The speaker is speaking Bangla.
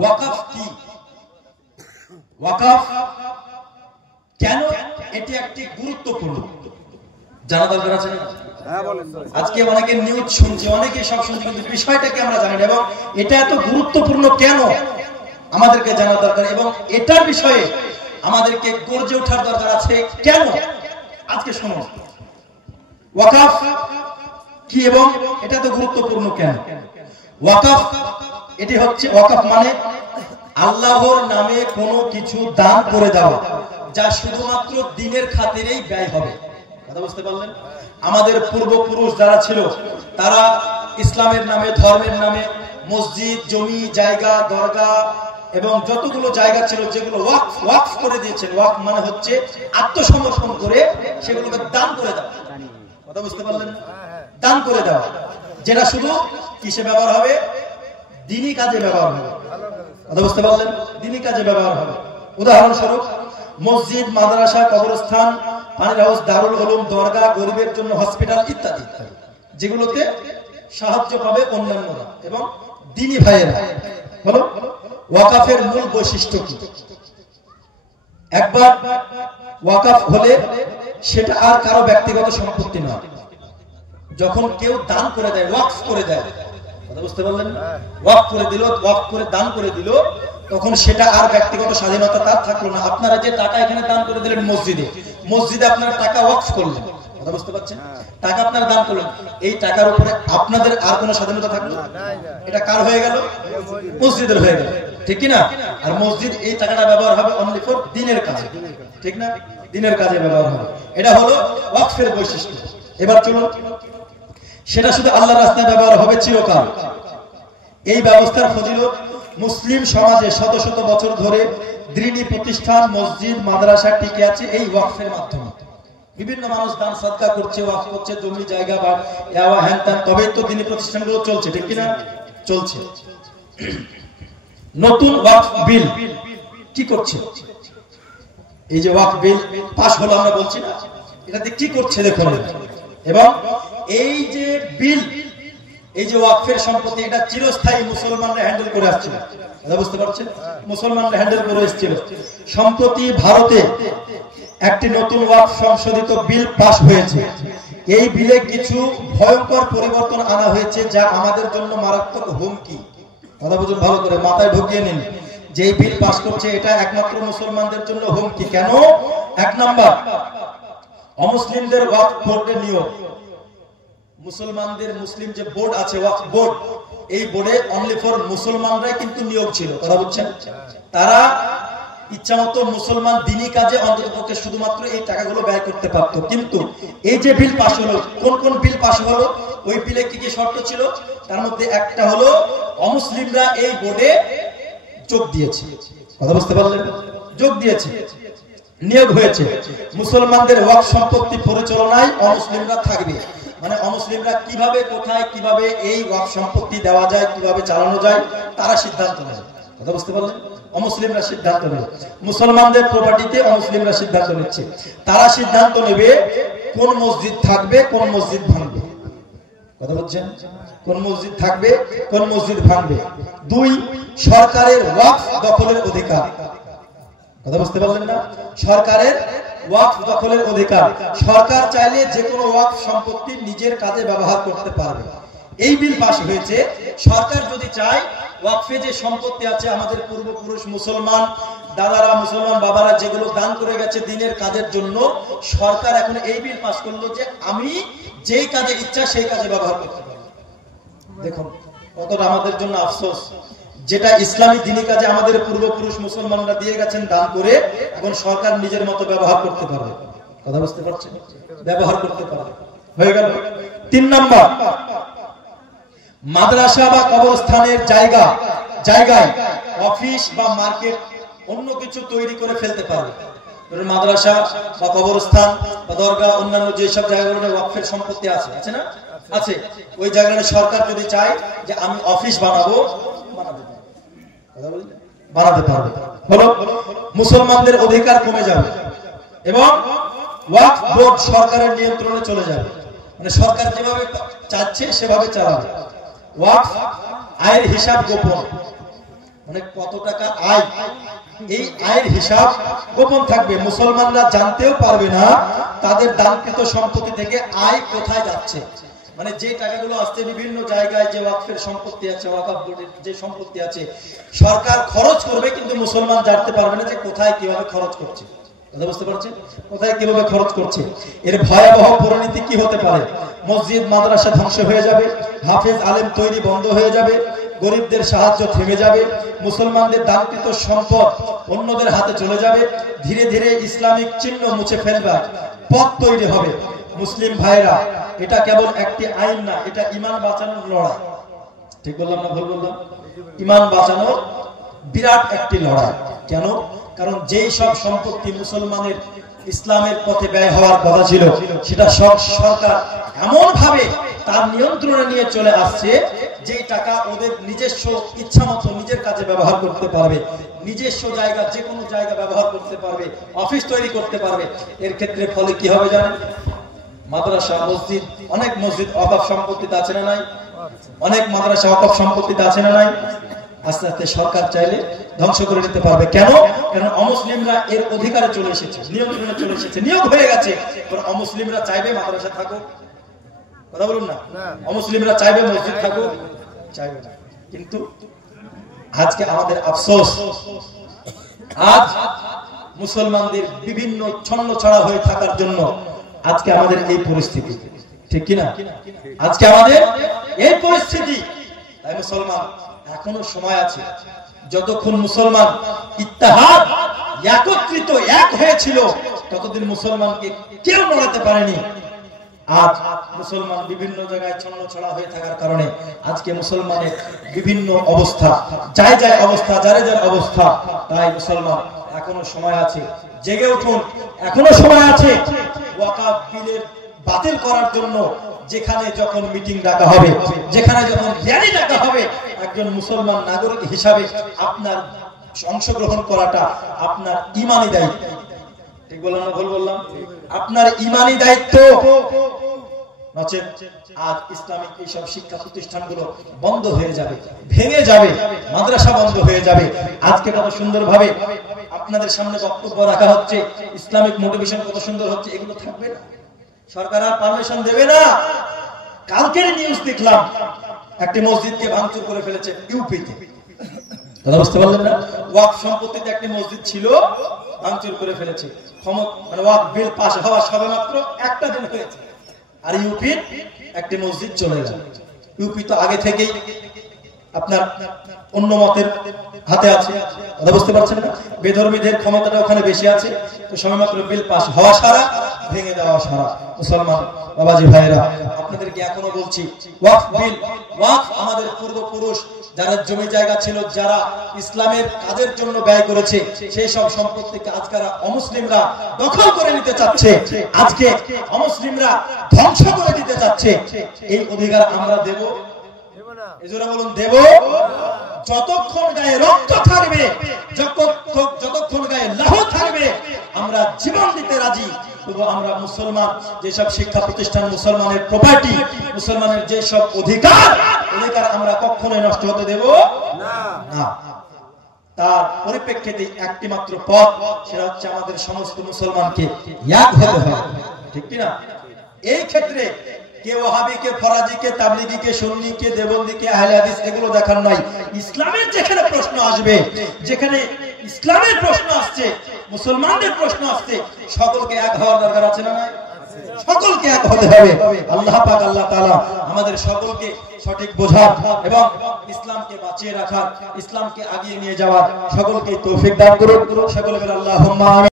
ওয়াকফ কি, ওয়াকফ কেন, এটি একটি গুরুত্বপূর্ণ জানা দরকার আছে না? আজকে অনেকে নিউজ শুনছে, অনেকে সব শুনছে, কিন্তু বিষয়টাকে আমরা জানি না, এবং এটা এত গুরুত্বপূর্ণ কেন আমাদেরকে জানা দরকার, এবং এটার বিষয়ে আমাদেরকে গর্জে ওঠার দরকার আছে কেন। আজকে শুনুন ওয়াকফ কি এবং এটা তো গুরুত্বপূর্ণ কেন। ওয়াকফ এটি হচ্ছে, ওয়াকফ মানে আল্লাহর নামে কোনো কিছু দান করে দেওয়া যা শুধুমাত্র দ্বীনের খাতিরেই ব্যয় হবে। কথা বুঝতে পারলেন? আমাদের পূর্বপুরুষ যারা ছিল তারা ইসলামের নামে, ধর্মের নামে মসজিদ, জমি জায়গা, দরগা এবং যতগুলো জায়গা ছিল যেগুলো ওয়াকফ করে দিয়েছেন। ওয়াকফ মানে হচ্ছে আত্মসমর্পণ করে সেগুলোকে দান করে দেওয়া। কথা বুঝতে পারলেন? দান করে দেওয়া, যেটা শুধু কিসে ব্যবহার হবে? দ্বীনি কাজে ব্যবহার হবে। কথা বুঝতে পারলেন? দ্বীনি কাজে ব্যবহার হবে। উদাহরণস্বরূপ মসজিদ, মাদ্রাসা, কবরস্থান, পানির হাউস, দারুল উলুম, দরগা, গরিবের জন্য হসপিটাল ইত্যাদি ইত্যাদি, যেগুলোতে সাহায্য পাবে অন্যান্যরা এবং দ্বীনি ভাইয়েরা। বলো ওয়াকফের মূল বৈশিষ্ট্য কি? একবার ওয়াকফ হলে সেটা আর কারো ব্যক্তিগত সম্পত্তি নয়। যখন কেউ দান করে দেয়, ওয়াকফ করে দেয়, কথা বুঝতে পারলেন? ওয়াকফ করে দিল, ওয়াকফ করে দান করে দিল, তখন সেটা আর ব্যক্তিগত স্বাধীনতা তার থাকলো না। আপনারা যে টাকা এখানে দান করে দিলেন মসজিদে, মসজিদে আপনারা টাকা ওয়াকফ করলেন, কথা বুঝতে পারছেন? টাকা আপনারা দান করলেন, এই টাকার উপরে আপনাদের আর কোনো স্বাধীনতা থাকলো না। এটা কার হয়ে গেল? মসজিদের হয়ে গেল, ঠিক কি না? আর মসজিদ এই টাকাটা ব্যবহার হবে অনলি ফর দ্বীনের কাজে, ঠিক না? দ্বীনের কাজে ব্যবহার হবে। এটা হলো ওয়াকফের বৈশিষ্ট্য। এবার চলুন, সেটা শুধু আল্লাহর রাস্তায় ব্যবহার হবে চিরকাল। এই ব্যবস্থার ফজিলত মুসলিম সমাজে শত শত বছর ধরে দ্বীনি প্রতিষ্ঠান, মসজিদ, মাদ্রাসা টিকে আছে এই ওয়াকফের মাধ্যমে। বিভিন্ন মানুষ দান সদকা করছে, ওয়াকফ করছে, জমি জায়গা বা হ্যান ত্যান, তবেই তো দ্বীনি প্রতিষ্ঠানগুলো চলছে, ঠিক কিনা? চলছে। নতুন ওয়াকফ বিল কি করছে? এই যে ওয়াকফ বিল পাস হলো, আমরা বলছি না, এটাতে কি করছে দেখুন। এবং এই যে বিল, এই যে ওয়াকফের সম্পত্তি, এটা চিরস্থায়ী মুসলমানরা হ্যান্ডেল করে আসছিল, বুঝতে পারছেন? মুসলমানরা হ্যান্ডেল করে এসেছিল। সম্প্রতি ভারতে একটি নতুন ওয়াকফ সংশোধিত বিল পাস হয়েছে। এই বিলে কিছু ভয়ঙ্কর পরিবর্তন আনা হয়েছে যা আমাদের জন্য মারাত্মক হুমকি। কথা বুঝুন ভালো করে, মাথায় ঢুকিয়ে নিন। যে বিল পাস করছে এটা একমাত্র মুসলমানদের জন্য হুমকি। কেন? এক নাম্বার, অমুসলিমদের ওয়াকফ বোর্ডের নিয়োগ। মুসলমানদের মুসলিম যে বোর্ড আছে, ওয়াকফ বোর্ড, এই বোর্ডে অনলি ফর মুসলমানরাই কিন্তু নিয়োগ ছিল, কথা বুঝছেন? তারা ইচ্ছামতো মুসলমান দ্বীনি কাজে অন্ততপক্ষে শুধুমাত্র এই টাকাগুলো ব্যয় করতে পারত। কিন্তু এই যে বিল পাস হলো, কোন কোন বিল পাস হলো, ওই বিলে কি কি শর্ত ছিল? তার মধ্যে একটা হলো অমুসলিমরা এই বোর্ডে যোগ দিয়েছে, কথা বুঝতে পারলেন? যোগ দিয়েছে, নিয়োগ হয়েছে। মুসলমানদের ওয়াকফ সম্পত্তি পরিচালনায় অমুসলিমরা থাকবে। মানে অমুসলিমরা কিভাবে, কোথায়, কিভাবে এই ওয়াকফ সম্পত্তি দেওয়া যায়, কিভাবে চালানো যায়, তারা সিদ্ধান্ত নেয়, কথা বুঝতে পারলেন? অমুসলিমরা সিদ্ধান্ত নেবে। মুসলমানদের প্রপার্টিতে অমুসলিমরা সিদ্ধান্ত নিচ্ছে। তারা সিদ্ধান্ত নেবে কোন মসজিদ থাকবে, কোন মসজিদ ভাঙবে, কথা বলছেন? কোন মসজিদ থাকবে, কোন মসজিদ ভাঙবে। দুই, সরকারের ওয়াকফ দখলের অধিকার, কথা বুঝতে পারলেন না? সরকারের ওয়াকফ দখলের অধিকার। সরকার চাইলে যে কোনো ওয়াকফ সম্পত্তি নিজের কাজে ব্যবহার করতে পারবে। এই বিল পাস হয়েছে। সরকার যদি চায় ওয়াকফে যে সম্পত্তি আছে, আমাদের পূর্বপুরুষ মুসলমান দাদারা, মুসলমান বাবারা যেগুলো দান করে গেছে দ্বীনের কাজের জন্য, সরকার এখন এই বিল পাস করলো যে আমি যেই কাজে ইচ্ছা সেই কাজে ব্যবহার করতে পারবো। দেখুন কতটা আমাদের জন্য আফসোস, যেটা ইসলামী দ্বীনি কাজে আমাদের পূর্বপুরুষ মুসলমানরা দিয়ে গেছেন দান করে, এখন সরকার নিজের মতো ব্যবহার করতে পারবে, কথা বুঝতে পারছেন? ব্যবহার করতে পারবে, হয়ে গেল। তিন নাম্বার, মাদ্রাসা বা কবরস্থানের জায়গায় অফিস বা মার্কেট অন্য কিছু তৈরি করে ফেলতে পারবে। মাদ্রাসা বা কবরস্থান বা দরগা, অন্যান্য যেসব জায়গাগুলো ওয়াকফের সম্পত্তি আছে, আছে না? আছে। ওই জায়গায় সরকার যদি চায় যে আমি অফিস বানাবো, বানাতে পারবে। হলো মুসলমানদের অধিকার কমে যাবে এবং ওয়াকফ বোর্ড সরকারের নিয়ন্ত্রণে চলে যাবে। মানে সরকার যেভাবে চাচ্ছে সেভাবে চালাবে। ওয়াকফ আয়ের হিসাব গোপন, মানে কত টাকা আয়, এই আয়ের হিসাব গোপন থাকবে, মুসলমানরা জানতেও পারবে না তাদের দানকৃত সম্পত্তি থেকে আয় কোথায় যাচ্ছে। মানে যে টাকাগুলো আসছে বিভিন্ন জায়গায়, যে ওয়াকফের সম্পত্তি আছে, ওয়াকফ বোর্ডের যে সম্পত্তি আছে, সরকার খরচ করবে কিন্তু মুসলমান জানতে পারবে না যে কোথায় কিভাবে খরচ করছে। কথা বুঝতে পারছেন? কোথায় কিভাবে খরচ করছে। এর ভয়াবহ পরিণতি কি হতে পারে? মসজিদ মাদ্রাসা ধ্বংস হয়ে যাবে, হাফেজ আলেম তৈরি বন্ধ হয়ে যাবে, গরিবদের সাহায্য থেমে যাবে, মুসলমানদের দানকৃত সম্পদ অন্যদের হাতে চলে যাবে, ধীরে ধীরে ইসলামিক চিহ্ন মুছে ফেলবার পথ তৈরি হবে। মুসলিম ভাইরা, এটা কেবল একটি আইন না, এটা ঈমান বাঁচানোর লড়াই। ঠিক বললাম না ভুল বললাম? ঈমান বাঁচানোর বিরাট একটি লড়াই। কেন? কারণ যেই সব সম্পত্তি মুসলমানের ইসলামের পথে ব্যয় হওয়ার কথা ছিল, সেটা সব সরকার এমন ভাবে তার নিয়ন্ত্রণে নিয়ে চলে আসছে, যেই টাকা ওদের নিজস্ব ইচ্ছা মতো নিজের কাজে ব্যবহার করতে পারবে, নিজস্ব জায়গা যে কোনো জায়গা ব্যবহার করতে পারবে, অফিস তৈরি করতে পারবে। এর ক্ষেত্রে ফলে কি হবে জানেন? মাদ্রাসা, মসজিদ, অনেক মসজিদ ওয়াকফ সম্পত্তিতে আছে না নাই? অনেক মাদ্রাসা ওয়াকফ সম্পত্তিতে আছে না নাই? আস্তে আস্তে সরকার চাইলে ধ্বংস করে নিতে পারবে। কেন? কারণ অমুসলিমরা এর অধিকারে চলে এসেছে, নিয়ন্ত্রণে চলে এসেছে, নিয়োগ হয়ে গেছে। অমুসলিমরা চাইবে মাদ্রাসা থাকুক, কথা বলুন না, অমুসলিমরা চাইবে মসজিদ থাকুক, চাইবে না। কিন্তু আজকে আমাদের আফসোস, আজ মুসলমানদের বিভিন্ন ছন্ন ছড়া হয়ে থাকার জন্য আজকে আমাদের এই পরিস্থিতি। ঠিক কিনা? আজকে আমাদের এই পরিস্থিতি। তাই মুসলমান, এখনো সময় আছে। যতক্ষণ মুসলমান ইত্তেহাদ, একত্রিত, এক হয়েছিল, ততদিন মুসলমানকে কেউ নড়াতে পারেনি। আজ মুসলমান বিভিন্ন জায়গায় ছন্ন ছড়া হয়ে থাকার কারণে আজকে মুসলমানের বিভিন্ন অবস্থা, যার যার অবস্থা, যার যার অবস্থা। তাই মুসলমান, এখনো সময় আছে, জেগে উঠুন, এখনো সময় আছে। ওয়াকফ বিলের বাতিল করার জন্য যেখানে যখন মিটিং ডাকা হবে, যেখানে যখন র্যালি ডাকা হবে, একজন মুসলমান নাগরিক হিসাবে আপনার অংশগ্রহণ করাটা আপনার ঈমানি দায়িত্ব। ঠিক বললাম না ভুল বললাম? আপনার ঈমানি দায়িত্ব। নচেত আজ ইসলামিক এইসব শিক্ষা প্রতিষ্ঠানগুলো বন্ধ হয়ে যাবে, ভেঙে যাবে, মাদ্রাসা বন্ধ হয়ে যাবে। আজকে কত সুন্দর ভাবে আপনাদের সামনে বক্তব্য রাখা হচ্ছে, ইসলামিক মোটিভেশন কত সুন্দর হচ্ছে, এগুলো থাকবে না, সরকার আর পারমিশন দেবে না। কালকের নিউজ দেখলাম, একটি মসজিদকে ভাঙচুর করে ফেলেছে ইউপিতে। কথা বুঝতে পারলেন না? ওয়াকফ সম্পত্তিতে একটি মসজিদ ছিল, ভাঙচুর করে ফেলেছে। মানে ওয়াকফ বিল পাস হওয়া সবেমাত্র একটা দিন হয়েছে, আর ইউপির একটি মসজিদ চলে গেল। ইউপি তো আগে থেকেই আপনার অন্য মতের হাতে আছে, কথা বুঝতে পারছেন না? বেধর্মীদের ক্ষমতাটা ওখানে বেশি আছে। তো সবেমাত্র বিল পাস হওয়া সারা, ভেঙে দেওয়া সারা। মুসলমান বাবাজি ভাইরা, আপনাদেরকে এখনো বলছি, ওয়াকফ বিল, ওয়াকফ আমাদের পূর্বপুরুষ যারা জমি জায়গা ছিল, যারা ইসলামের কাজের জন্য ব্যয় করেছে, সেই সব সম্পত্তিকে আজকাল অমুসলিমরা দখল করে নিতে চাচ্ছে, আজকে অমুসলিমরা ধ্বংস করে দিতে চাচ্ছে। এই অধিকার আমরা দেব? এজন্য বলুন, দেব? যতক্ষণ গায়ে রক্ত থাকবে, যতক্ষণ গায়ে লাহ থাকবে, আমরা জীবন দিতে রাজি। তবু আমরা মুসলমান, যেসব শিক্ষা প্রতিষ্ঠান মুসলমানের প্রপার্টি, মুসলমানের যেসব অধিকার আমরা কখনোই নষ্ট হতে দেব না। তার পরিপ্রেক্ষিতে একটি মাত্র পথ, সেটা হচ্ছে আমাদের সমস্ত মুসলমানকে এক হতে হবে। ঠিক কিনা? এই ক্ষেত্রে কে ওয়াহাবি, কে ফরাজি, কে তাবলিগি, কে সুন্নি, কে দেওবন্দি, কে আহলে হাদিস, এগুলো দেখার নাই। ইসলামের যেখানে প্রশ্ন আসবে, যেখানে ইসলামের প্রশ্ন আসছে, মুসলমানদের প্রশ্ন আসছে, সকলকে এক হওয়ার দরকার আছে না নাই? সকলকে এক হতে হবে। আল্লাহ পাক, আল্লাহ তাআলা আমাদের সকলকে সঠিক বোঝার এবং ইসলামকে বাঁচিয়ে রাখার, ইসলামকে আগিয়ে নিয়ে যাওয়ার সকলকে তৌফিক দান করুন। সকলে বলেন আল্লাহুম্মা আমিন।